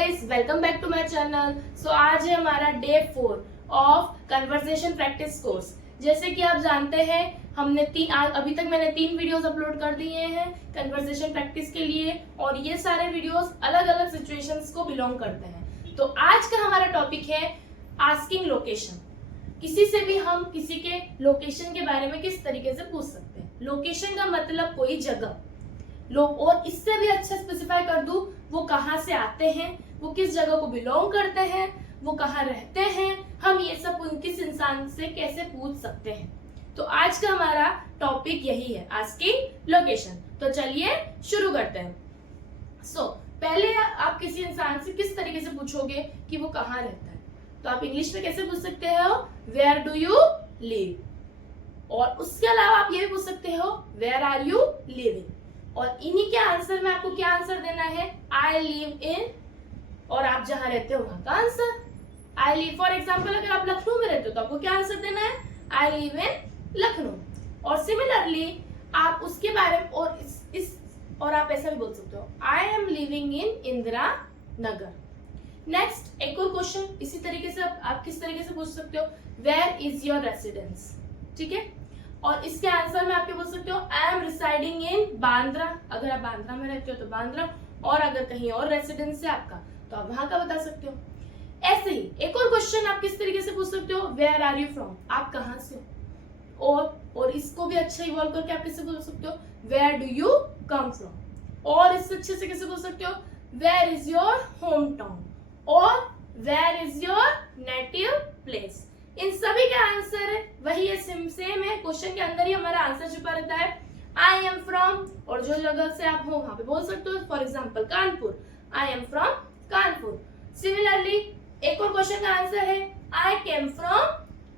Guys, welcome back to my channel. So आज है हमारा day 4 of conversation practice course. जैसे कि आप जानते हैं हमने अभी तक मैंने 3 वीडियोस अपलोड कर दिए हैं कन्वर्सेशन प्रैक्टिस के लिए, और ये सारे वीडियोस अलग अलग सिचुएशंस को बिलोंग करते हैं। तो आज का हमारा टॉपिक है आस्किंग लोकेशन। किसी से भी हम किसी के लोकेशन के बारे में किस तरीके से पूछ सकते हैं। लोकेशन का मतलब कोई जगह लोग, और इससे भी अच्छा स्पेसिफाई कर दूं, वो कहाँ से आते हैं, वो किस जगह को बिलोंग करते हैं, वो कहाँ रहते हैं, हम ये सब किस इंसान से कैसे पूछ सकते हैं। तो आज का हमारा टॉपिक यही है, आस्किंग लोकेशन। तो चलिए शुरू करते हैं। पहले आप किसी इंसान से किस तरीके से पूछोगे कि वो कहाँ रहता है, तो आप इंग्लिश में कैसे पूछ सकते हो, वेयर डू यू लिव। और उसके अलावा आप ये भी पूछ सकते हो, वेयर आर यू लिविंग। और इन्हीं के आंसर में आपको क्या आंसर देना है, आई लिव इन, और आप जहां रहते हो वहां का answer I live. For example अगर आप लखनऊ में रहते हो तो आपको क्या आंसर देना है, आई लिव इन लखनऊ। और सिमिलरली आप उसके बारे में और आप ऐसा भी बोल सकते हो, I am living in Indira Nagar. Next एक और क्वेश्चन इसी तरीके से आप किस तरीके से पूछ सकते हो, वेयर इज योर रेसिडेंस। ठीक है, और इसके आंसर में आप क्या बोल सकते हो, I am residing in Bandra. अगर आप बांद्रा में रहते हो तो बांद्रा, और अगर कहीं और रेसिडेंस है आपका तो आप वहां का बता सकते हो। ऐसे ही एक और क्वेश्चन आप किस तरीके से पूछ सकते हो, वेयर आर यू फ्रॉम, आप कहां से हो। और इसको भी अच्छा इवॉल्व करके आप किससे बोल सकते हो, where do you come from. और इससे अच्छे से कैसे बोल सकते हो, where is your home town, और where is your native place. इन सभी का आंसर वही है, सेम है, क्वेश्चन के अंदर ही हमारा आंसर छुपा रहता है। आई एम फ्रॉम, और जो जगह से आप हो वहां पे बोल सकते हो, for example Kanpur, I am from Kanpur. Similarly एक और क्वेश्चन का आंसर है, आई केम फ्रॉम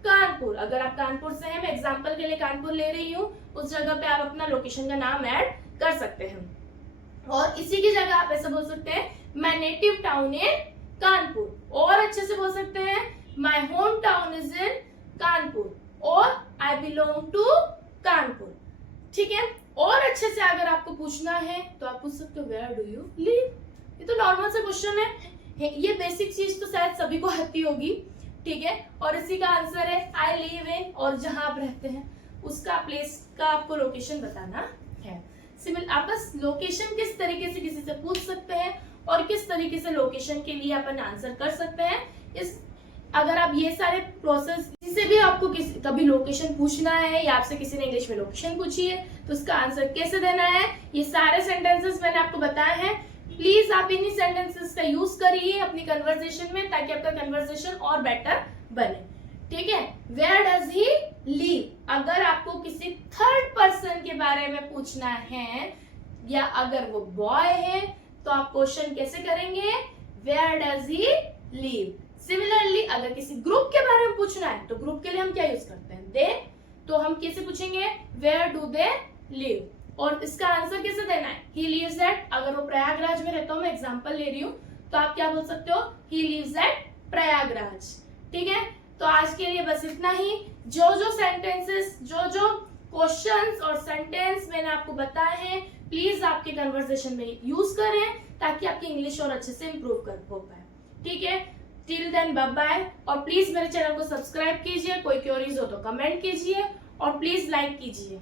कानपुर। अगर आप कानपुर से हैं, मैं एग्जाम्पल के लिए कानपुर ले रही हूँ, उस जगह पे आप अपना लोकेशन का नाम ऐड कर सकते हैं। और इसी की जगह आप ऐसा बोल सकते हैं, my native town in Kanpur, और अच्छे से बोल सकते हैं, My hometown is in Kanpur, और I belong to कानपुर। ठीक है, और अच्छे से अगर आपको पूछना है तो आप पूछ सकते हो, where do you live। ये तो नॉर्मल सा क्वेश्चन है, ये बेसिक चीज तो शायद सभी को आती होगी। ठीक है, और इसी का आंसर है, I live in, और जहां आप रहते हैं उसका प्लेस का आपको लोकेशन बताना है। आप बस लोकेशन किस तरीके से किसी से पूछ सकते हैं, और किस तरीके से लोकेशन के लिए अपन आंसर कर सकते हैं। अगर आप ये सारे प्रोसेस, किसी भी आपको कभी लोकेशन पूछना है या आपसे किसी ने इंग्लिश में लोकेशन पूछी है तो उसका आंसर कैसे देना है, ये सारे सेंटेंसेस मैंने आपको बताए हैं। प्लीज आप इन्हीं सेंटेंसेस का यूज करिए अपनी कन्वर्सेशन में, ताकि आपका कन्वर्सेशन और बेटर बने। ठीक है, वेयर डज ही लिव, अगर आपको किसी थर्ड पर्सन के बारे में पूछना है, या अगर वो बॉय है तो आप क्वेश्चन कैसे करेंगे, where does he live. Similarly अगर किसी ग्रुप के बारे में पूछना है तो ग्रुप के लिए हम क्या यूज करते हैं, दे, तो हम कैसे पूछेंगे, वेयर डू दे लिव। और इसका आंसर कैसे देना है, ही लिव्स एट, अगर वो प्रयागराज में रहता हूं, मैं एग्जांपल ले रही हूं, तो आप क्या बोल सकते हो, ही लिव्स एट प्रयागराज। ठीक है, तो आज के लिए बस इतना ही। जो सेंटेंसेस, जो क्वेश्चंस और सेंटेंस मैंने आपको बताए हैं, प्लीज आपके कन्वर्सेशन में यूज करें, ताकि आपकी इंग्लिश और अच्छे से इंप्रूव हो पाए। ठीक है, टिल देन बाय बाय, और प्लीज मेरे चैनल को सब्सक्राइब कीजिए, कोई क्वेरीज हो तो कमेंट कीजिए, और प्लीज लाइक कीजिए।